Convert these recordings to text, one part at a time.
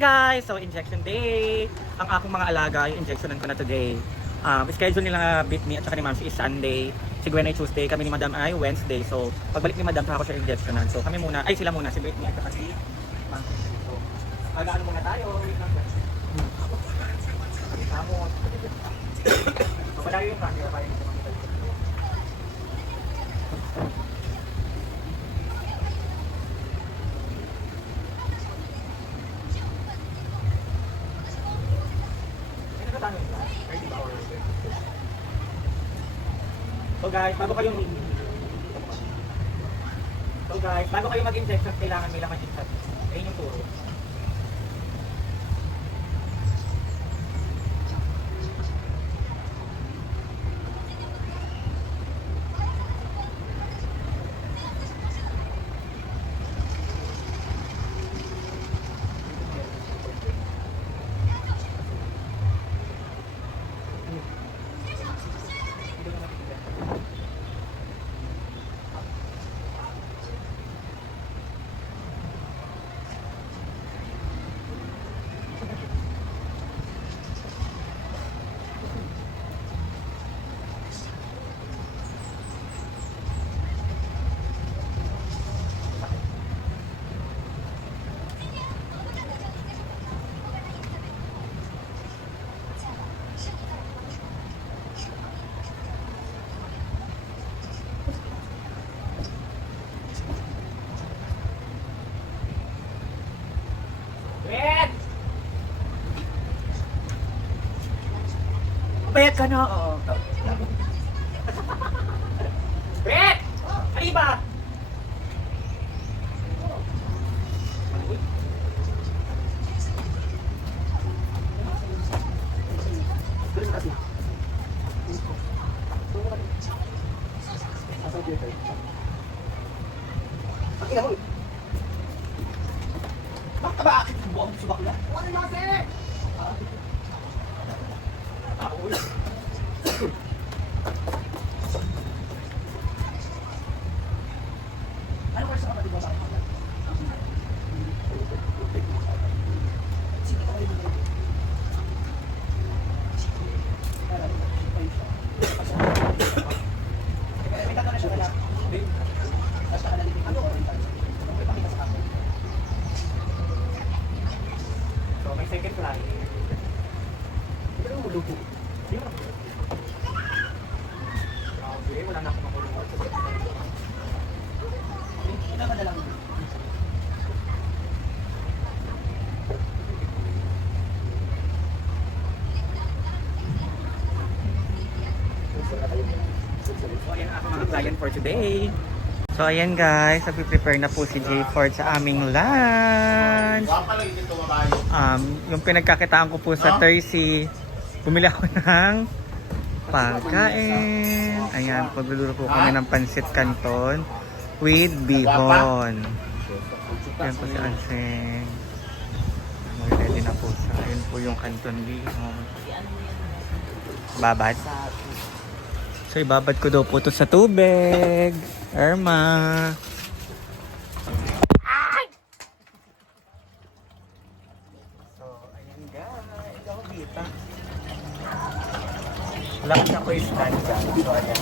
guys! So injection day! Ang akong mga alaga, yung injectionan ko na today. Schedule nila beat me at saka ni Ma'am is Sunday. Si Gwen ay Tuesday, kami ni Madam ay Wednesday. So pagbalik ni Madam, saka ko siya injectionan. So kami muna, ay sila muna, si Beat me at saka si Ma'am. So, agaan muna tayo. Wait lang. Tamot. Papalayo yung camera para hindi makita dito. So guys, bago kayo mag-injection, kailangan may laman din sa ayun yung turo. Bayad ka na, oo. Bet! Ano ba? Bakit buong subak na? Ano na kasi? Ano ba sa kapatid mo ba? Sige ko kayo dito. May tato na siya na. Basta ka nalipin. Ano? May pakita sa akin. So may second flight. Pero mulubo. Okay, wala na akong makulong. Ito ka na lang. So ayan ang mga client for today. So ayan guys, nagpe-prepare na po si Jay Ford sa aming lunch. Yung pinagkakitaan ko po sa Thursday, bumili ako ng pagkain. Ayan, pagluluto po kami ng pansit canton with bihon. Ayan po si Anseng. Ready na po siya. Ayan po yung canton bihon. Babad. So ibabad ko daw po ito sa tubig. Irma. So ayan guys. Ikaw dito. Lang na ko yung stand dyan. So ayan.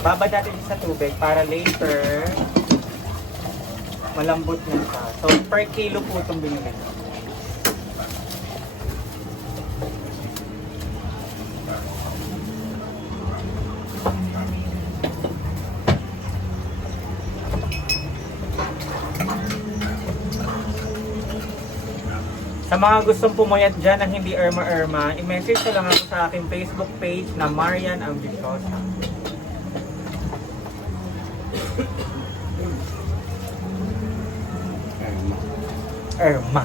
Babad natin sa tubig para later malambot na siya. So per kilo po itong binili. Sa mga gustong pumayat dyan na hindi Irma, i-message ko lang ako sa aking Facebook page na Marian Ambiciosa. Irma.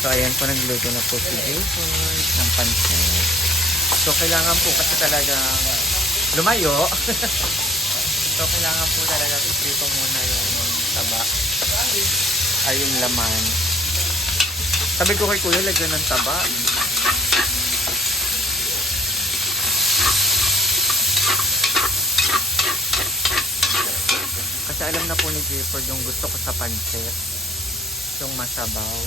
So ayan po, nagluto na po si Jason ng pansit. So kailangan po kasi talagang lumayo. So kailangan po talaga iprito muna yung taba. Ay yung laman. Sabi ko kay Kuya, lagyan ng taba. Kasi alam na po ni Jefford yung gusto ko sa pancit. yung masabaw.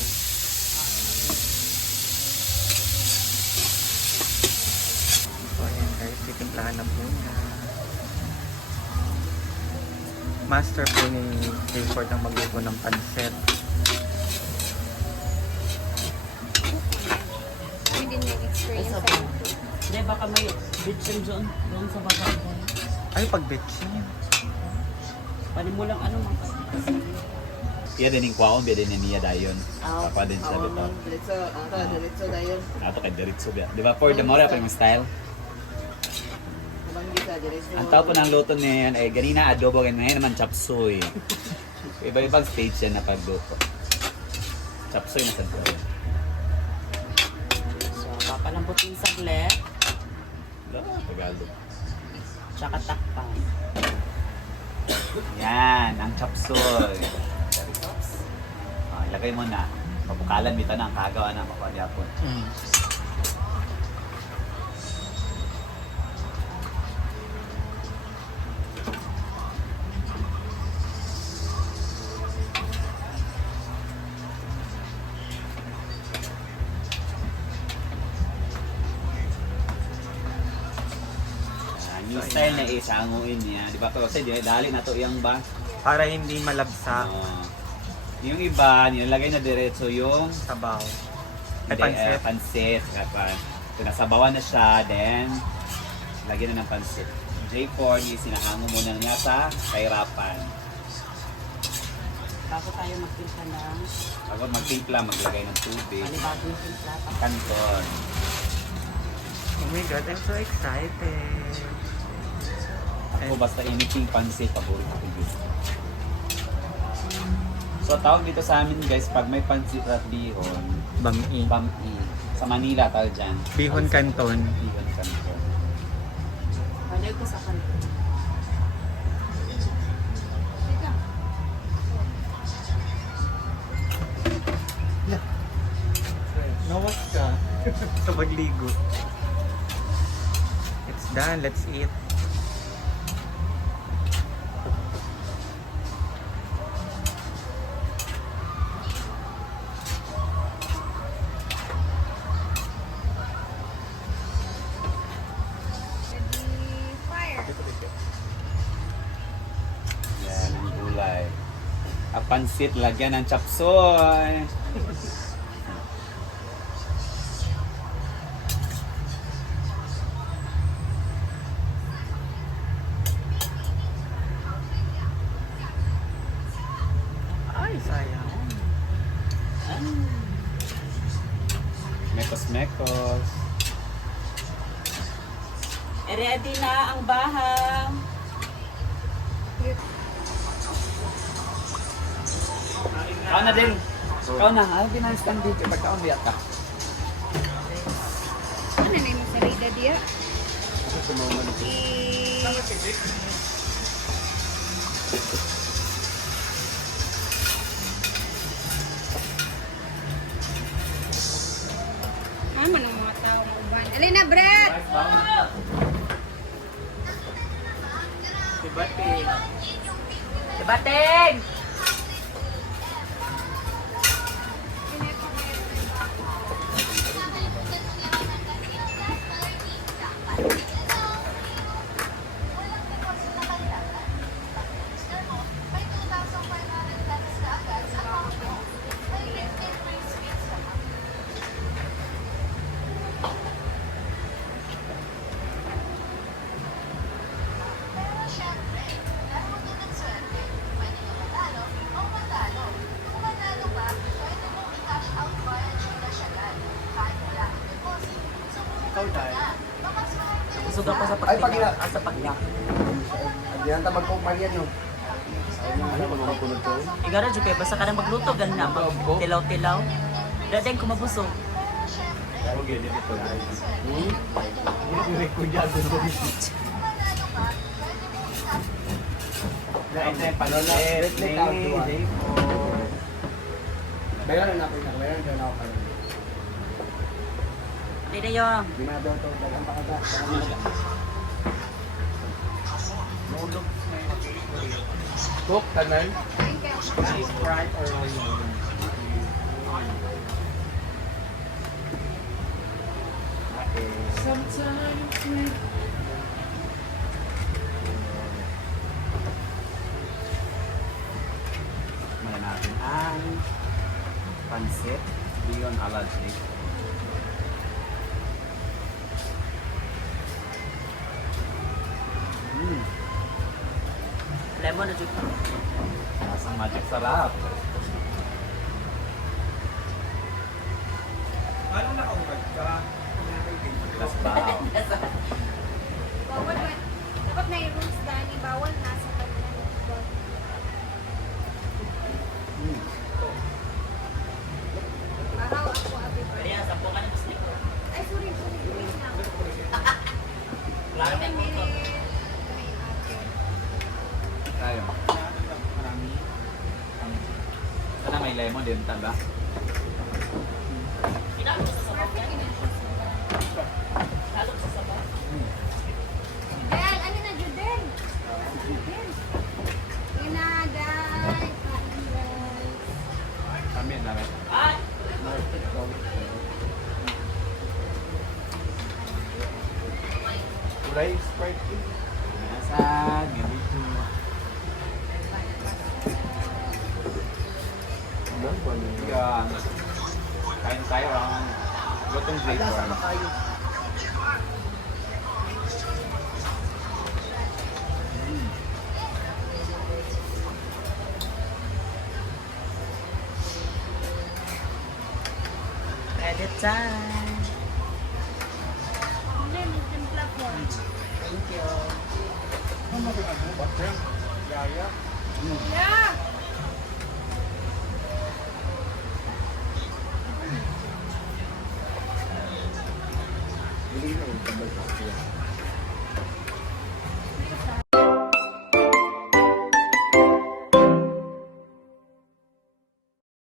So ayan guys, titimplahan na po na. Master po ni Clifford ang magluto ng pansit. Kami din may experience sa ito. Hindi, baka may bitchin doon sa baba. Ay, pag-bitchin. Panimulang ano mga Iya din yung kwaon, biya din niya dayon. Ah, Papa din sa bito. Diretso, diretso dayon. Ato kay Diritso biya. Di ba for the mora pa yung style? Nabanggi sa diretso. Ang tao po ng luto niya yan ay ganina adobo, ngayon naman chapsuy. Iba-ibang stage yan na pagluto. Chapsuy na sa doon. So, papalambutin saglit. Tagalog. Tsaka takpan. Yan, ang chapsuy. Ilagay mo na. Pabukalan bita na ang kagawa ng papadyapon. Mm. Yung style na isanguin niya. Di ba? Kasi dali na to yung ba? Para hindi malabsa Yung iba, nilalagay na diretso yung sabaw. Ay, hindi, pansit. pansit. Pinasabawan na siya, then lagyan na ng pansit. J4, sinahango muna niya sa kahirapan. Bago tayo magtimpla ng Bago magtimpla, maglagay ng tubig. panibagong timpla. Kanton. Oh my God, I'm so excited. Ako basta anything pansit, paborito ko gusto. So tawag dito sa amin guys, pag may pansit at bihon, Bami. bami. Sa Manila tawag dyan. Bihon Canton. Bihon kanton. Pwede ko sa kanto. Nawas ka. Sa pagligo. It's done. Let's eat. Fire. Yan, ang gulay. Ang pansit, lagyan ng chapsoy. Ay, sayang. Mekos-mekos. Ready na ang bahang. Ikaw na din. Ikaw na. Ano pinag-stand dito? Ba't ka umiyak ka? Ano na yung salida diya? Naman ang mga tao uban. Alin na, Brett! Dibating. Dibating! Ikaw dahil. Busog ako sa pagtiyak. Sa pagtiyak. Hindi na ta magkumpanya nyo. Ano pag magpunod ko? Igara dyan kayo, basta ka na magluto, ganun na. Tilaw-tilaw. Dating ko mabusog. Ito yung pansit. Bayaran na ako ina. Bayaran na ako kayo. Hindi na yun. Di na daw to. Dagang pakaga. Cook, tanan. Sprite or onion? Muna natin ang pansit beyond allergy. Lemon na dito. Lasang magic sarap. Anong nakaubad ka? Last bow. Bawal ba? Dapat may rules Dani. Bawal nasa kanya. Araw ako abi pa. Kaya, sampo ka na gusto ko. Ay, sorry. Wait lang. Lalo Wait a minute. May ate. Tayo. Sana may lemon din, taba. Pinalo sa sabaw Perfect yan. yun ang susunod. Lalo sa sabaw. Del, ano na, Judel? Judel. Yun na, guys. Kain, guys. Kami, dami. Ay! Kulay Sprite. Nasaan? Gabi ko. Ano ba niyo? Yan. Kain tayo ang lutong Ay, lasa J4. na kayo. Credit time. Hindi, may timpla po. Thank you. Yeah! Bili na yung tabal.